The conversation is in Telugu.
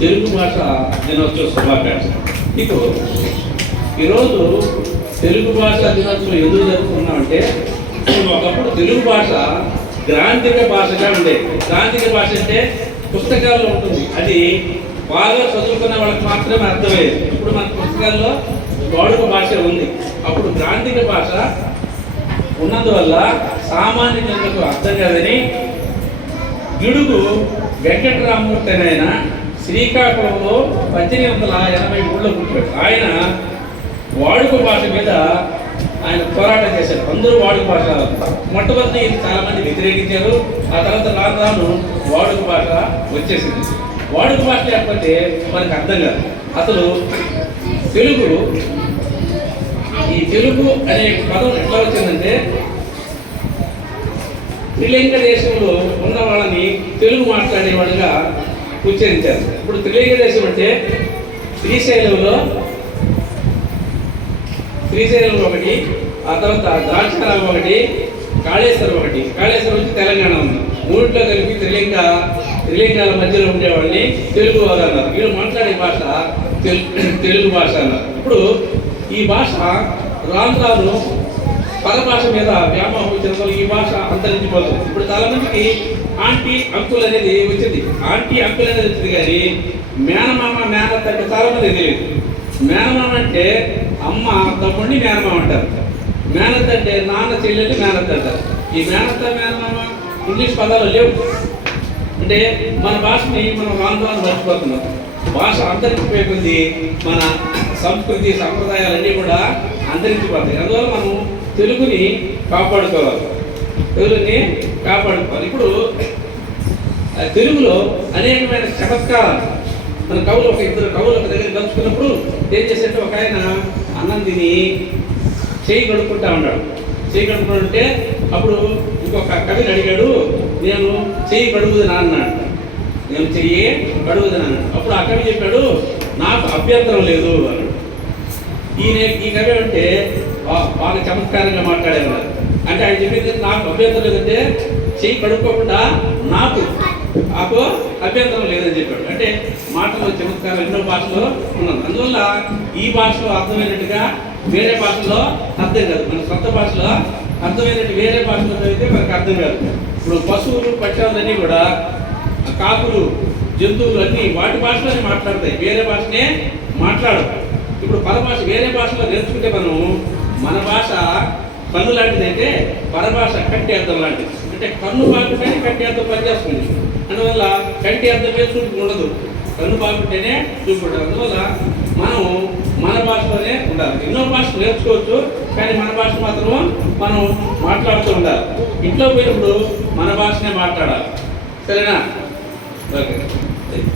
తెలుగు భాష దినోత్సవ శుభాకాంక్షలు. మీకు ఈరోజు తెలుగు భాష దినోత్సవం ఎందుకు జరుపుకున్నామంటే, ఒకప్పుడు తెలుగు భాష గ్రాంధిక భాషగా ఉండేది. గ్రాంధిక భాష అంటే పుస్తకాల్లో ఉంటుంది, అది బాగా చదువుకున్న వాళ్ళకి మాత్రమే అర్థమయ్యేది. ఇప్పుడు మన పుస్తకాల్లో వాడుక భాష ఉంది. అప్పుడు గ్రాంధిక భాష ఉన్నందువల్ల సామాన్య జనులకు అర్థం కాదని గిడుగు వెంకటరామూర్తి అని ఆయన శ్రీకాకుళంలో 1883లో పుట్టాడు. ఆయన వాడుక భాష మీద ఆయన పోరాటం చేశారు. అందరూ వాడుక భాష మొట్టమొదటి చాలా మంది వ్యతిరేకించారు. ఆ తర్వాత రాను రాను వాడుక భాష వచ్చేసింది. వాడుక భాష లేకపోతే మనకు అర్థం కాదు. అసలు ఈ తెలుగు అనే పదం ఎట్లా వచ్చిందంటే, త్రిలింగ దేశంలో ఉన్న వాళ్ళని తెలుగు మాట్లాడేవాళ్ళుగా ఉచ్చరించారు. ఇప్పుడు త్రిలింగ దేశం అంటే శ్రీశైలంలో ఒకటి, ఆ తర్వాత ద్రాక్షారామం ఒకటి, కాళేశ్వరం ఒకటి. కాళేశ్వరం వచ్చి తెలంగాణ ఉంది. మూడిట్లో కలిపి త్రిలింగాల మధ్యలో ఉండేవాళ్ళని తెలుగు వారు అన్నారు. వీళ్ళు మాట్లాడే భాష తెలుగు భాష అన్నారు. ఇప్పుడు ఈ భాష రాను పరభాష మీద వ్యామోహం వచ్చిన ఈ భాష అంతరించిపోతుంది. ఇప్పుడు చాలా మందికి ఆంటీ అంకుల్ అనేది వచ్చింది. ఆంటీ అంకుల్ అనేది వచ్చింది, కానీ మేనమామ మేనత్త అంటే చాలా మంది తెలియదు. మేనమామ అంటే అమ్మ తమ్ముడిని మేనమామ అంటారు. మేనత్త అంటే నాన్న చెల్లెల్ని మేనత్త అంటారు. ఈ మేనత్త మేనమామ ఇంగ్లీష్ పదాలు లేవు. అంటే మన భాషని మనం రాను మర్చిపోతున్నాం. భాష అంతరించిపోయింది. మన సంస్కృతి సంప్రదాయాలన్నీ కూడా అంతరించిపోతాయి. అందువల్ల మనం తెలుగుని కాపాడుకోవాలి. ఇప్పుడు తెలుగులో అనేకమైన చమత్కారాలు మన ఇద్దరు కవులు ఒక దగ్గర కలుసుకున్నప్పుడు ఏం చేసేట్టు, ఒక ఆయన అన్నం తిని చేయి కడుక్కుంటా ఉన్నాడు. చేయి కడుక్కుంటే అప్పుడు ఇంకొక కవిని అడిగాడు, నేను చెయ్యి కడుగుదనా అన్నాడు. నేను చెయ్యి కడుగుదనా అన్నాడు. అప్పుడు ఆ కవి చెప్పాడు, నాకు అభ్యంతరం లేదు అన్నాడు. ఈ కవి అంటే బాగా చమత్కారంగా మాట్లాడేవారు. అంటే ఆయన చెప్పింది, నాకు అభ్యంతరం లేదంటే చెయ్యి కడుక్కోకుండా నాకు అభ్యంతరం లేదని చెప్పాడు. అంటే మాటలో చమత్కారం ఎన్నో భాషలో ఉన్నది. అందువల్ల ఈ భాషలో అర్థమైనట్టుగా వేరే భాషలో అర్థం కాదు. మన సొంత భాషలో అర్థమైనట్టు వేరే భాషలో అయితే మనకు అర్థం కాదు. ఇప్పుడు పశువులు పక్షులన్నీ కూడా, కాకులు జంతువులు అన్నీ వాటి భాషలోనే మాట్లాడతాయి, వేరే భాషనే మాట్లాడదు. ఇప్పుడు పరభాష వేరే భాషలో నేర్చుకుంటే మన భాష కన్ను లాంటిది అయితే పరభాష కంటి అర్థం లాంటిది. అంటే కన్ను బాగుంటేనే కంటి అర్థం పనిచేస్తుంది. అందువల్ల కంటి అర్థమే చూపు ఉండదు, కన్ను బాగుంటేనే చూపు ఉండదు. అందువల్ల మనం మన భాషలోనే ఉండాలి. ఎన్నో భాషలు నేర్చుకోవచ్చు, కానీ మన భాష మాత్రం మనం మాట్లాడుతూ ఉండాలి. ఇంట్లో పోయినప్పుడు మన భాషనే మాట్లాడాలి. సరేనా? ఓకే.